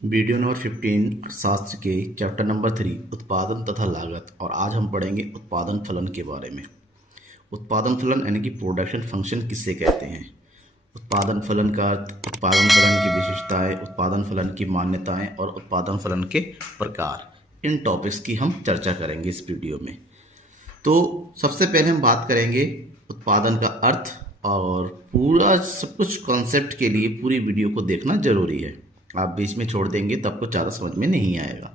Video number 15 अर्थशास्त्र के chapter number 3 उत्पादन तथा लागत। और आज हम पढ़ेंगे उत्पादन फलन के बारे में। उत्पादन फलन यानी कि प्रोडक्शन फंक्शन किससे कहते हैं। उत्पादन फलन का अर्थ, उत्पादन फलन की विशेषताएं, उत्पादन फलन की मान्यताएं और उत्पादन फलन के प्रकार, इन टॉपिक्स की हम चर्चा करेंगे इस वीडियो में। तो सबसे पहले हम बात करेंगे उत्पादन का अर्थ, और पूरा सब कुछ कॉन्सेप्ट के लिए पूरी वीडियो को देखना जरूरी है। आप बीच में छोड़ देंगे तो आपको ज़्यादा समझ में नहीं आएगा।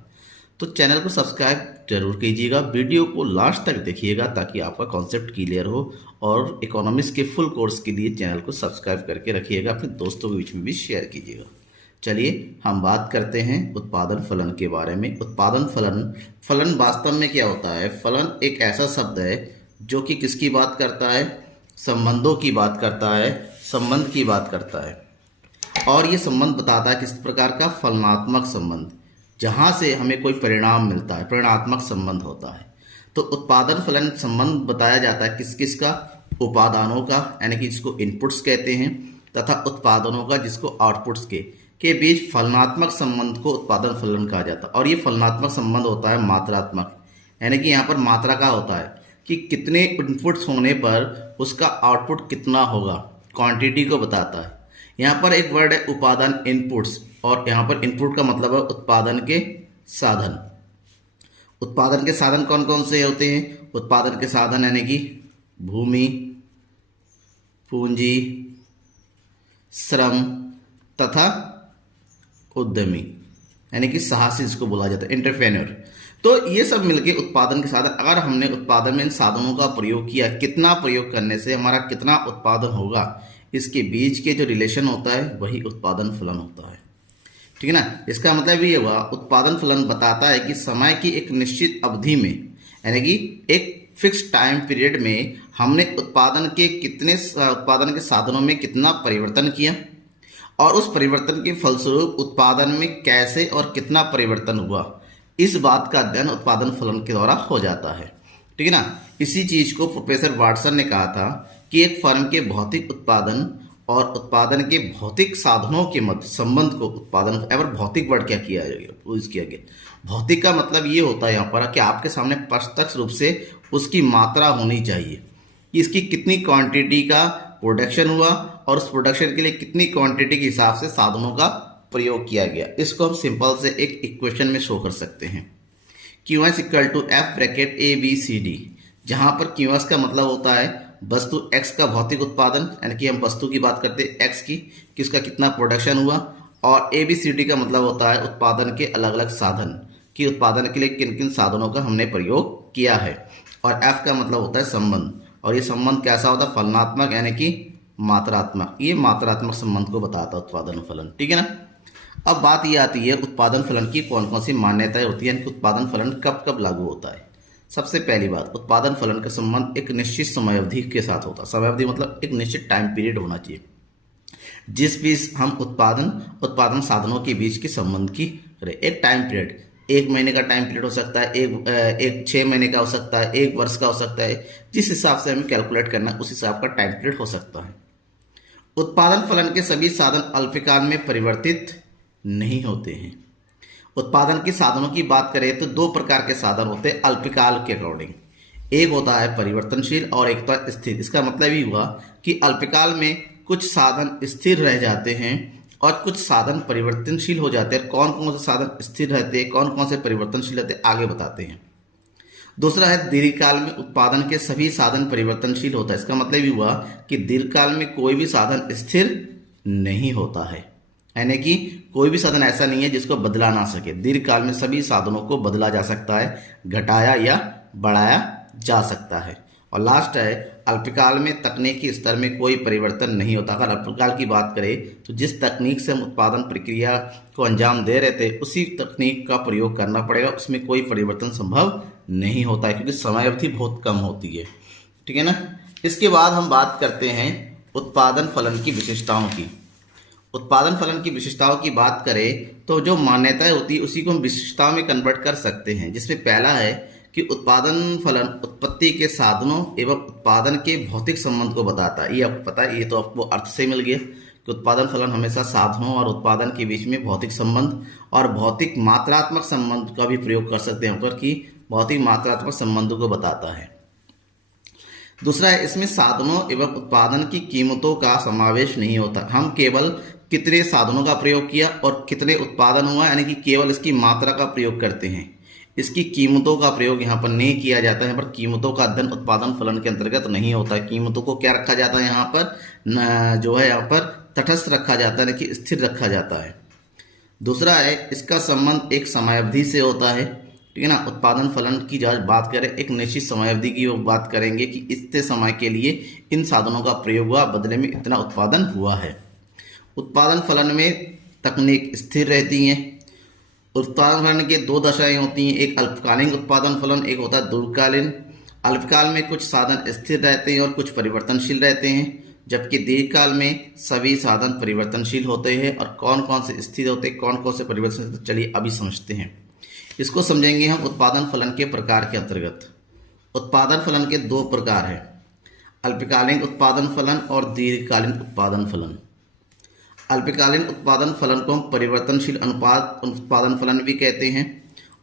तो चैनल को सब्सक्राइब जरूर कीजिएगा, वीडियो को लास्ट तक देखिएगा ताकि आपका कॉन्सेप्ट क्लियर हो। और इकोनॉमिक्स के फुल कोर्स के लिए चैनल को सब्सक्राइब करके रखिएगा, अपने दोस्तों के बीच में भी शेयर कीजिएगा। चलिए हम बात करते हैं उत्पादन फलन के बारे में। उत्पादन फलन वास्तव में क्या होता है। फलन एक ऐसा शब्द है जो कि किसकी बात करता है, संबंधों की बात करता है, संबंध की बात करता है। और ये संबंध बताता है किस प्रकार का, फलनात्मक संबंध, जहाँ से हमें कोई परिणाम मिलता है, परिणात्मक संबंध होता है। तो उत्पादन फलन संबंध बताया जाता है किस किस का, उपादानों का यानी कि जिसको इनपुट्स कहते हैं, तथा उत्पादनों का जिसको आउटपुट्स के बीच फलनात्मक संबंध को उत्पादन फलन कहा जाता है। और ये फलनात्मक संबंध होता है मात्रात्मक, यानी कि यहाँ पर मात्रा का होता है कि कितने इनपुट्स होने पर उसका आउटपुट कितना होगा, क्वांटिटी को बताता है। यहाँ पर एक वर्ड है उपादान, इनपुट्स, और यहाँ पर इनपुट का मतलब है उत्पादन के साधन। उत्पादन के साधन कौन कौन से होते हैं। उत्पादन के साधन यानी कि भूमि, पूंजी, श्रम तथा उद्यमी, यानी कि साहसी जिसको बोला जाता है, एंटरप्रेन्योर। तो ये सब मिलके उत्पादन के साधन। अगर हमने उत्पादन में इन साधनों का प्रयोग किया, कितना प्रयोग करने से हमारा कितना उत्पादन होगा, इसके बीच के जो रिलेशन होता है वही उत्पादन फलन होता है। ठीक है ना। इसका मतलब ये हुआ, उत्पादन फलन बताता है कि समय की एक निश्चित अवधि में, यानी कि एक फिक्स टाइम पीरियड में हमने उत्पादन के साधनों में कितना परिवर्तन किया, और उस परिवर्तन के फलस्वरूप उत्पादन में कैसे और कितना परिवर्तन हुआ, इस बात का अध्ययन उत्पादन फलन के द्वारा हो जाता है। ठीक है ना। इसी चीज को प्रोफेसर वाटसन ने कहा था कि एक फर्म के भौतिक उत्पादन और उत्पादन के भौतिक साधनों के मध्य संबंध को उत्पादन, एवर भौतिक वर्ड क्या किया गया। भौतिक का मतलब ये होता है यहाँ पर कि आपके सामने प्रत्यक्ष रूप से उसकी मात्रा होनी चाहिए कि इसकी कितनी क्वांटिटी का प्रोडक्शन हुआ, और उस प्रोडक्शन के लिए कितनी क्वांटिटी के हिसाब से साधनों का प्रयोग किया गया। इसको हम सिंपल से एक इक्वेशन में शो कर सकते हैं। QS equal to F bracket ABCD, जहाँ पर QS का मतलब होता है वस्तु X का भौतिक उत्पादन, यानी कि हम वस्तु की बात करते हैं X की, किसका कितना प्रोडक्शन हुआ, और ABCD का मतलब होता है उत्पादन के अलग अलग साधन, कि उत्पादन के लिए किन किन साधनों का हमने प्रयोग किया है। और F का मतलब होता है संबंध, और ये संबंध कैसा होता है, फलनात्मक यानी कि मात्रात्मक। ये मात्रात्मक संबंध को बताता है उत्पादन फलन। ठीक है ना। अब बात ये आती है उत्पादन फलन की कौन कौन सी मान्यताएं होती हैं, उत्पादन फलन कब कब लागू होता है। सबसे पहली बात, उत्पादन फलन का संबंध एक निश्चित समय अवधि के साथ होता है। समय अवधि मतलब एक निश्चित टाइम पीरियड होना चाहिए जिस बीच हम उत्पादन साधनों के बीच के संबंध की करें। एक टाइम पीरियड, 1 महीने का टाइम पीरियड हो सकता है, एक 6 महीने का हो सकता है, 1 वर्ष का हो सकता है। जिस हिसाब से हमें कैलकुलेट करना उस हिसाब का टाइम पीरियड हो सकता है। उत्पादन फलन के सभी साधन अल्पकाल में परिवर्तित नहीं होते हैं। उत्पादन के साधनों की बात करें तो 2 प्रकार के साधन होते हैं अल्पकाल के अकॉर्डिंग। एक होता है परिवर्तनशील और एक होता है स्थिर। इसका मतलब ही हुआ कि अल्पकाल में कुछ साधन स्थिर रह जाते हैं और कुछ साधन परिवर्तनशील हो जाते हैं। कौन कौन से साधन स्थिर रहते हैं, कौन कौन से परिवर्तनशील रहते हैं, आगे बताते हैं। दूसरा है दीर्घकाल में उत्पादन के सभी साधन परिवर्तनशील होता है। इसका मतलब ही हुआ कि दीर्घकाल में कोई भी साधन स्थिर नहीं होता है, यानी कि कोई भी साधन ऐसा नहीं है जिसको बदला ना सके। दीर्घकाल में सभी साधनों को बदला जा सकता है, घटाया या बढ़ाया जा सकता है। और लास्ट है अल्पकाल में तकनीकी स्तर में कोई परिवर्तन नहीं होता। अगर अल्पकाल की बात करें तो जिस तकनीक से हम उत्पादन प्रक्रिया को अंजाम दे रहे थे उसी तकनीक का प्रयोग करना पड़ेगा, उसमें कोई परिवर्तन संभव नहीं होता है क्योंकि समय अवधि बहुत कम होती है। ठीक है ना। इसके बाद हम बात करते हैं उत्पादन फलन की विशेषताओं की। उत्पादन फलन की विशेषताओं की बात करें तो जो मान्यताएं होती है उसी को हम विशेषताओं में कन्वर्ट कर सकते हैं, जिसमें पहला है कि उत्पादन फलन उत्पत्ति के साधनों एवं उत्पादन के भौतिक संबंध को बताता है। ये आपको पता है, ये तो आपको अर्थ से मिल गया कि उत्पादन फलन हमेशा साधनों और उत्पादन के बीच में भौतिक संबंध और भौतिक मात्रात्मक संबंध का भी प्रयोग कर सकते हैं पर कि भौतिक मात्रात्मक संबंधों को बताता है। दूसरा है, इसमें साधनों एवं उत्पादन की कीमतों का समावेश नहीं होता। हम केवल कितने साधनों का प्रयोग किया और कितने उत्पादन हुआ यानी कि केवल इसकी मात्रा का प्रयोग करते हैं। इसकी कीमतों का प्रयोग यहाँ पर नहीं किया जाता है, पर कीमतों का अध्ययन उत्पादन फलन के अंतर्गत नहीं होता है। कीमतों को क्या रखा जाता है यहाँ पर जो है यहाँ पर तटस्थ रखा जाता है, यानी कि स्थिर रखा जाता है। दूसरा है, इसका संबंध एक समयावधि से होता है, ठीक है ना। उत्पादन फलन की जब बात करें एक निश्चित समयावधि की वो बात करेंगे कि इतने समय के लिए इन साधनों का प्रयोग हुआ, बदले में इतना उत्पादन हुआ है। उत्पादन फलन में तकनीक स्थिर रहती हैं। उत्पादन फलन के दो दशाएं होती हैं, एक अल्पकालीन उत्पादन फलन, एक होता है दीर्घकालीन। अल्पकाल में कुछ साधन स्थिर रहते हैं और कुछ परिवर्तनशील रहते हैं, जबकि दीर्घकाल में सभी साधन परिवर्तनशील होते हैं। और कौन कौन से स्थिर होते हैं, कौन कौन से परिवर्तनशील होते हैं, चलिए अभी समझते हैं। इसको समझेंगे हम उत्पादन फलन के प्रकार के अंतर्गत। उत्पादन फलन के दो प्रकार हैं, अल्पकालीन उत्पादन फलन और दीर्घकालीन उत्पादन फलन। अल्पकालीन उत्पादन फलन को हम परिवर्तनशील अनुपात उत्पादन फलन भी कहते हैं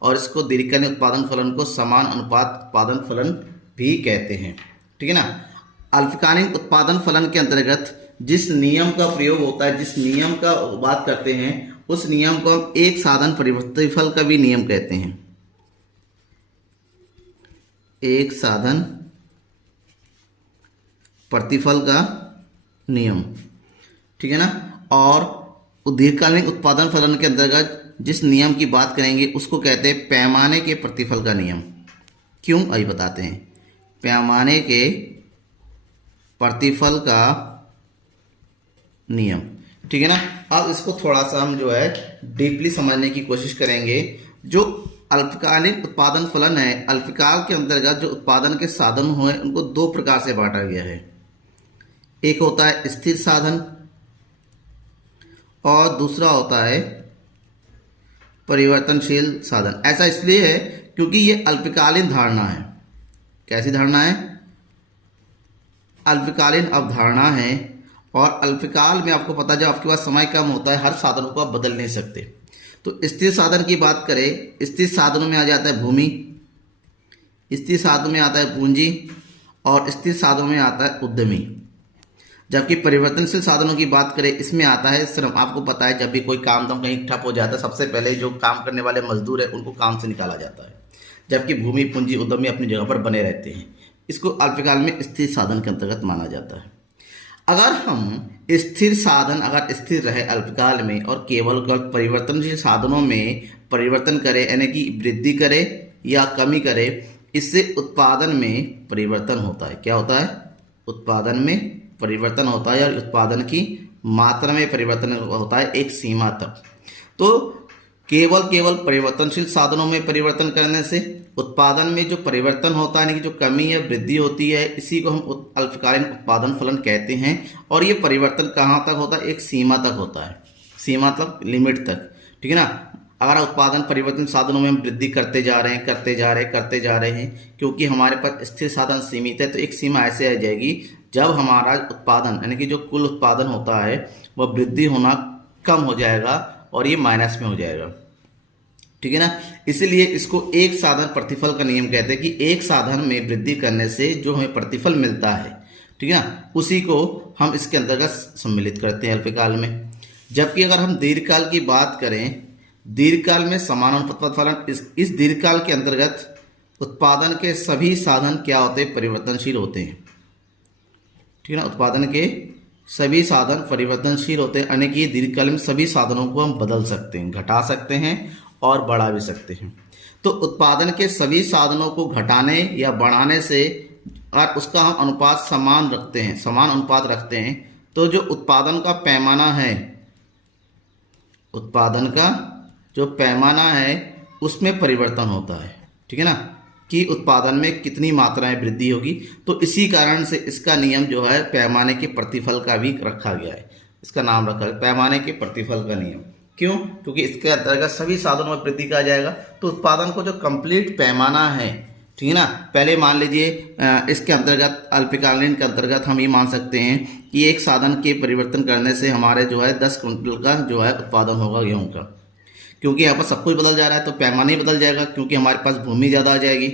और इसको दीर्घकालीन उत्पादन फलन को समान अनुपात उत्पादन फलन भी कहते हैं, ठीक है ना। अल्पकालीन उत्पादन फलन के अंतर्गत जिस नियम का प्रयोग होता है, जिस नियम का बात करते हैं, उस नियम को हम एक साधन प्रतिफल का भी नियम कहते हैं। एक साधन प्रतिफल का नियम, ठीक है ना। और दीर्घकालीन उत्पादन फलन के अंतर्गत जिस नियम की बात करेंगे उसको कहते हैं पैमाने के प्रतिफल का नियम। क्यों, अभी बताते हैं। पैमाने के प्रतिफल का नियम, ठीक है ना। अब इसको थोड़ा सा हम जो है डीपली समझने की कोशिश करेंगे। जो अल्पकालीन उत्पादन फलन है, अल्पकाल के अंतर्गत जो उत्पादन के साधन हुए उनको दो प्रकार से बांटा गया है। एक होता है स्थिर साधन और दूसरा होता है परिवर्तनशील साधन। ऐसा इसलिए है क्योंकि ये अल्पकालीन धारणा है। कैसी धारणा है? अल्पकालीन अवधारणा है। और अल्पकाल में आपको पता है जब आपके पास समय कम होता है, हर साधनों को आप बदल नहीं सकते। तो स्थिर साधन की बात करें, स्थिर साधनों में आ जाता है भूमि, स्थिर साधनों में आता है पूंजी और स्थिर साधनों में आता है उद्यमी। जबकि परिवर्तनशील साधनों की बात करें, इसमें आता है श्रम। आपको पता है जब भी कोई काम दाम कहीं ठप हो जाता है, सबसे पहले जो काम करने वाले मजदूर हैं उनको काम से निकाला जाता है, जबकि भूमि पूंजी उद्यमी अपनी जगह पर बने रहते हैं। इसको अल्पकाल में स्थिर साधन के अंतर्गत माना जाता है। अगर हम स्थिर साधन अगर स्थिर रहे अल्पकाल में और केवल परिवर्तनशील साधनों में परिवर्तन करें, यानी कि वृद्धि करें या कमी करें, इससे उत्पादन में परिवर्तन होता है। क्या होता है? उत्पादन में परिवर्तन होता है और उत्पादन की मात्रा में परिवर्तन होता है एक सीमा तक। तो केवल परिवर्तनशील साधनों में परिवर्तन करने से उत्पादन में जो परिवर्तन होता है, यानी कि जो कमी या वृद्धि होती है, इसी को हम अल्पकालीन उत्पादन फलन कहते हैं। और ये परिवर्तन कहाँ तक होता है? एक सीमा तक होता है, सीमा तक, लिमिट तक, ठीक है ना। अगर उत्पादन परिवर्तन साधनों में हम वृद्धि करते जा रहे हैं, क्योंकि हमारे पास स्थिर साधन सीमित है, तो एक सीमा ऐसे आ जाएगी जब हमारा उत्पादन यानी कि जो कुल उत्पादन होता है वह वृद्धि होना कम हो जाएगा और ये माइनस में हो जाएगा, ठीक है ना। इसलिए इसको एक साधन प्रतिफल का नियम कहते हैं कि एक साधन में वृद्धि करने से जो हमें प्रतिफल मिलता है, ठीक है ना, उसी को हम इसके अंतर्गत सम्मिलित करते हैं अल्पकाल में। जबकि अगर हम दीर्घकाल की बात करें, दीर्घकाल में समानुपात फलन, इस दीर्घकाल के अंतर्गत उत्पादन के सभी साधन क्या होते हैं? परिवर्तनशील होते हैं, ठीक है ना। उत्पादन के सभी साधन परिवर्तनशील होते हैं, यानी कि दीर्घकाल में सभी साधनों को हम बदल सकते हैं, घटा सकते हैं और बढ़ा भी सकते हैं। तो उत्पादन के सभी साधनों को घटाने या बढ़ाने से और उसका हम अनुपात समान अनुपात रखते हैं, तो जो उत्पादन का पैमाना है, उत्पादन का जो पैमाना है उसमें परिवर्तन होता है, ठीक है ना, कि उत्पादन में कितनी मात्रा में वृद्धि होगी। तो इसी कारण से इसका नियम जो है पैमाने के प्रतिफल का भी रखा गया है। इसका नाम रखा है पैमाने के प्रतिफल का नियम। क्यों? क्योंकि इसके अंतर्गत सभी साधनों में वृद्धि कहा जाएगा, तो उत्पादन को जो कंप्लीट पैमाना है, ठीक है ना। पहले मान लीजिए इसके अंतर्गत अल्पकालीन के अंतर्गत हम ये मान सकते हैं कि एक साधन के परिवर्तन करने से हमारे जो है 10 कुंटल का जो है उत्पादन होगा गेहूं का। क्योंकि यहाँ पर सब कुछ बदल जा रहा है तो पैमाना ही बदल जाएगा, क्योंकि हमारे पास भूमि ज़्यादा आ जाएगी।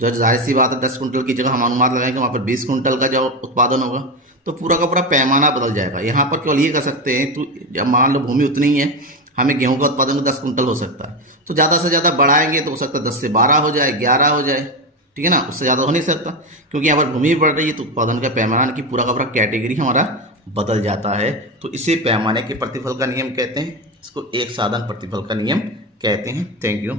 जो जाहिर सी बात है 10 कुंटल की जगह हम अनुमान लगाएंगे वहाँ पर 20 कुंटल का जो उत्पादन होगा, तो पूरा का पूरा पैमाना बदल जाएगा। यहाँ पर केवल ये कर सकते हैं, तो जब मान लो भूमि उतनी ही है, हमें गेहूं का उत्पादन 10 कुंटल हो सकता है, तो ज़्यादा से ज़्यादा बढ़ाएंगे तो हो सकता है 10 से 12 हो जाए, 11 हो जाए, ठीक है ना। उससे ज़्यादा हो नहीं सकता, क्योंकि यहाँ पर भूमि बढ़ रही है तो उत्पादन का पैमाना की पूरा का पूरा कैटेगरी हमारा बदल जाता है। तो इसे पैमाने के प्रतिफल का नियम कहते हैं, इसको एक साधन प्रतिफल का नियम कहते हैं। Thank you.